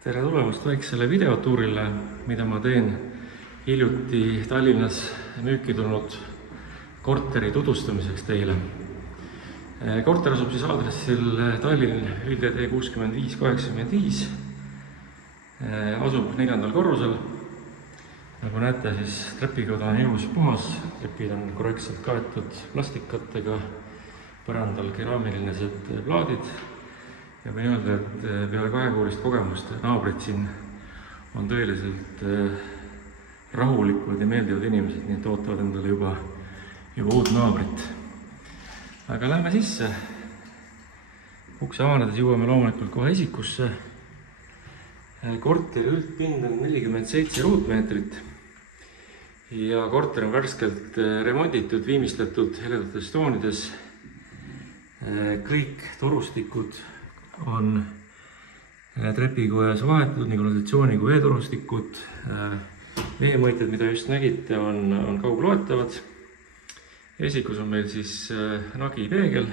Tere tulemast väiksele videotuurile, mida ma teen hiljuti Tallinnas müüki tulnud korteri tutvustamiseks teile. Korter asub siis aadressil Tallinn ÜDD 6585, asub 4. korrusel. Nagu näete, siis trepikoda on ilus puhas, trepid on korrektselt kaetud plastikattega, põrandal keraamilised plaadid. Ja võin öelda, et peale 2-kuulist kogemust naabrid siin on tõeliselt rahulikud ja meeldivad inimesed, nii et ootavad endale juba uut naabrit. Aga lähme sisse. Ukse avanedes jõuame loomulikult kohe esikusse. Korteri üldpind on 47 ruutmeetrit ja korter on värskelt remonditud, viimistletud heledates toonides. Kõik torustikud on trepikojas vahetud, nii kanalisatsiooni kui veetorustikud. Veemõõtjad, mida just nägite, on kaugloetavad. Esikus on meil siis nagipeegel,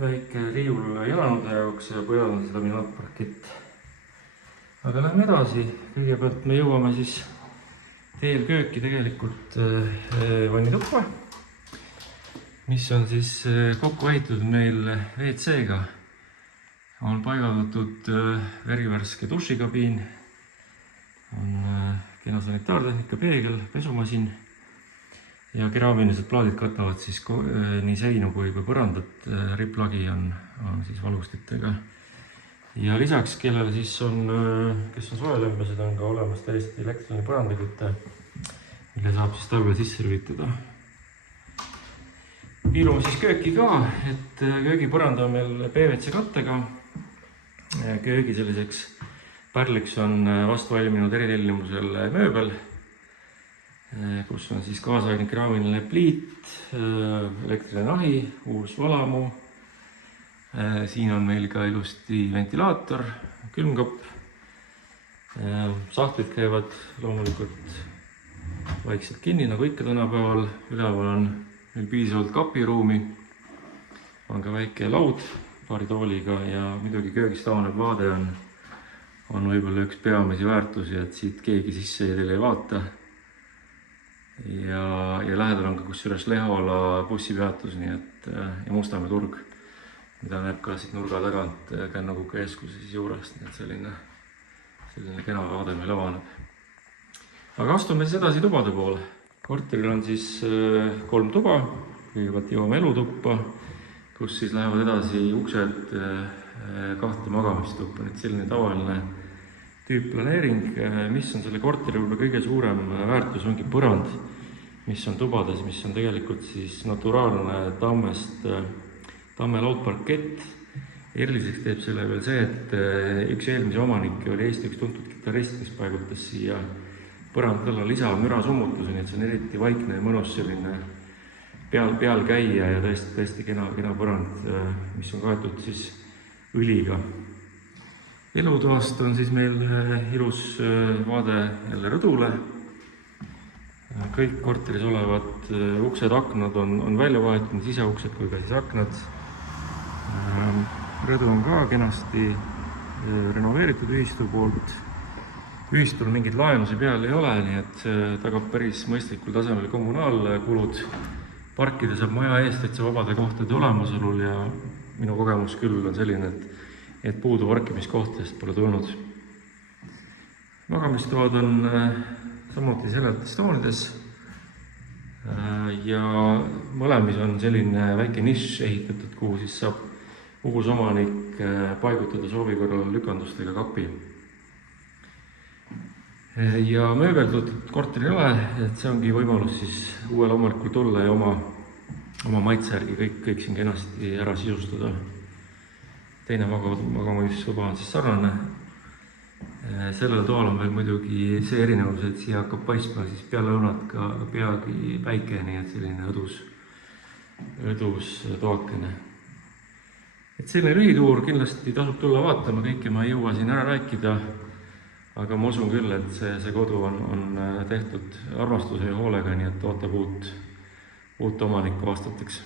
väike riiul jalanude jaoks ja põhjal on seda laminaatparkett. Aga lähme edasi. Kõigepealt me jõuame siis teel kööki tegelikult vannituppa, mis on siis kokku ehitatud meil WC-ga. On paigaldatud verivärske dušikabiin, on kena sanitaartehnika peegel, pesumasin ja keraamilised plaadid katavad siis nii seinu kui põrandat. Riplagi on siis valgustitega. Ja lisaks, kellele siis kes on soelembesed, on ka olemas täiesti elektriline põrandaküte, mille saab siis talvel sisse lülitada. Piilume siis kööki ka, et köögipõranda on meil PVC kattega. Köögi selliseks pärliks on vastu valminud eritellimusel mööbel, kus on siis kaasaegne keraamiline pliit, elektriline nahi, uus valamu. Siin on meil ka ilusti ventilaator, külmkapp. Sahtlid käivad loomulikult vaikselt kinni, nagu ikka tänapäeval. Üleval on meil piisavalt kapiruumi, on ka väike laud paari tooliga ja muidugi köögist avaneb vaade on võib-olla üks peamisi väärtusi, et siit keegi sisse teile ei vaata. Ja lähedal on ka kusjuures Lehoala bussipeatus, nii et ja Mustamäe turg, mida näeb ka siit nurga tagant Kännu-Kuka Keskuse siis juurest, nii et selline kena vaade meil avaneb. Aga astume siis edasi tubade poole. Korteril on siis 3 tuba, kõigepealt jõuame elutuppa, kus siis lähevad edasi uksed 2 magamistuppa. Nüüd selline tavaline tüüpplaneering, mis on selle korteri kõige suurem väärtus, ongi põrand, mis on tubades, mis on tegelikult siis naturaalne tamme laudparkett. Eriliseks teeb selle veel see, et üks eelmise omanik oli Eesti üks tuntud kitarrist, kes paigutas siia põrandal lisamüra summutuse, nii et see on eriti vaikne ja mõnus selline peal käia ja tõesti kena põrand, mis on kaetud siis õliga. Elutoast on siis meil ilus vaade jälle rõdule. Kõik korteris olevad uksed, aknad on välja vahetud, siseuksed kui ka siis aknad. Rõdu on ka kenasti renoveeritud ühistu poolt. Ühistul mingid laenusi peal ei ole, nii et tagab päris mõistlikul tasemel kommunaalkulud. Parkida saab maja eest täitsa vabade kohtade olemasolul ja minu kogemus küll on selline, et puudu parkimiskohtadest pole tulnud. Magamistoad on samuti heledates toonides ja mõlemis on selline väike nišš ehitatud, kuhu siis saab uus omanik paigutada soovi korral lükandustega kapi. Ja mööbeldud korteri ei ole, et see ongi võimalus siis uuel omanikul tulla ja oma maitse järgi kõik siin kenasti ära sisustada. Teine magamistuba on siis sarnane. Sellel toal on veel muidugi see erinevus, et siia hakkab paistma siis peale õunat ka peagi päike, nii et selline õdus toakene. Et selline lühituur kindlasti tasub tulla vaatama, kõike ma ei jõua siin ära rääkida. Aga ma usun küll, et see kodu on tehtud armastuse ja hoolega, nii et ootab uut omanikku aastateks.